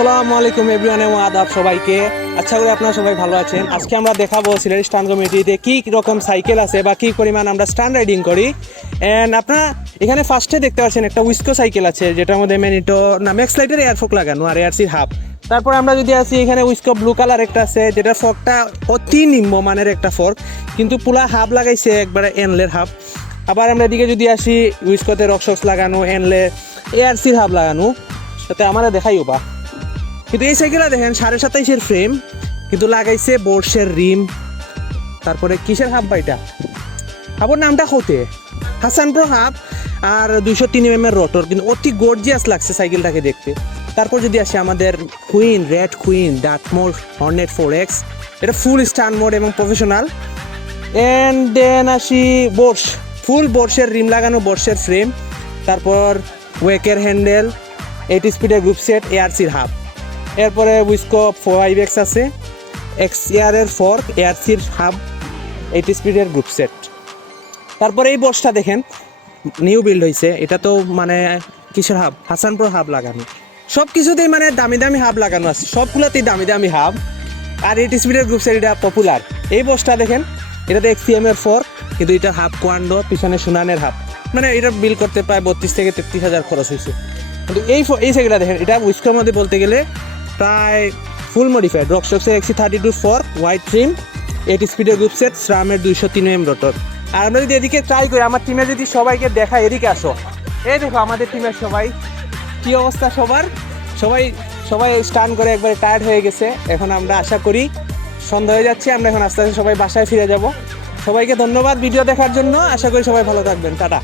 আসসালামু আলাইকুম এভরিওয়ান এবং আদাব সবাইকে। আচ্ছা করে আপনারা সবাই ভালো আছেন। আজকে আমরা দেখাবো সিলেট স্টান কমিউনিটিতে কী রকম সাইকেল আছে বা কী পরিমাণ আমরা স্টান রাইডিং করি। অ্যান্ড আপনারা এখানে ফার্স্টে দেখতে পাচ্ছেন একটা উইস্কো সাইকেল আছে, যেটার মধ্যে ম্যানিটো না ম্যাক্স লাইটের এয়ারফোক লাগানো আর এয়ারসির হাফ। তারপর আমরা যদি আসি এখানে উইস্কো ব্লু কালার একটা আছে, যেটার ফর্কটা অতি নিম্ন মানের একটা ফর্ক, কিন্তু পুলা হাফ লাগাইছে একবারে এনলের হাফ। আবার আমরা এদিকে যদি আসি উইস্কোতে রকশক্স লাগানো, এনলে এয়ারসির হাফ লাগানো, সাথে আমরা দেখাইও বা। কিন্তু এই সাইকেলটা দেখেন 27.5-এর ফ্রেম, কিন্তু লাগাইছে বোর্সের রিম। তারপরে কিসের হাফ বাইটা হাবর নামটা হতে হাসান প্রো হাফ আর 203 mm রোটর, কিন্তু অতি গর্জিয়াস লাগছে সাইকেলটাকে দেখতে। তারপর যদি আসে আমাদের queen red queen Dartmoor Hornet 4X, এটা ফুল স্টান মোড এবং প্রফেশনাল। অ্যান্ড দেন আসি বোর্স, ফুল বোর্সের রিম লাগানো, বোর্সের ফ্রেম, তারপর ওয়েকের হ্যান্ডেল, 8 স্পিডের গ্রুপ সেট, এআরসির হাফ। এরপরে উইস্কো 5X আছে, এক্সিআরের ফর্ক, এআরসির হাব, 8 স্পিডের গ্রুপ সেট। তারপরে এই বক্সটা দেখেন নিউ বিল্ড হয়েছে, এটা তো মানে কিসের হাব, হাসান প্রো হাব লাগানো। সব কিছুতেই মানে দামি দামি হাব লাগানো আছে, সবগুলোতেই দামি দামি হাব আর 8 স্পিডের গ্রুপ সেট, এটা পপুলার। এই বক্সটা দেখেন, এটাতে XCM এর ফর্ক, কিন্তু এটা হাফ কোয়ান্ডো, পিছনে সুনানের হাব। মানে এটা বিল করতে প্রায় 32 থেকে 33 হাজার খরচ হয়েছে। কিন্তু এই সাইকেলটা দেখেন, এটা উইস্কোর মধ্যে বলতে গেলে প্রায় ফুল মডিফাইড। রকশক্সের XC32 ফর্ক, হোয়াইট ট্রিম, 8 স্পিডের গ্রুপ সেট, SRAM-এর 203 mm রোটর। আর আমরা যদি এদিকে ট্রাই করি, আমার টিমে যদি সবাইকে দেখায়, এদিকে আসো, এই দেখো আমাদের টিমের সবাই কী অবস্থা। সবাই স্টান করে একবারে টায়ার্ড হয়ে গেছে। এখন আমরা আশা করি সন্ধ্যা হয়ে যাচ্ছে, আমরা এখন আস্তে আস্তে সবাই বাসায় ফিরে যাব। সবাইকে ধন্যবাদ ভিডিও দেখার জন্য, আশা করি সবাই ভালো থাকবেন, টাটা।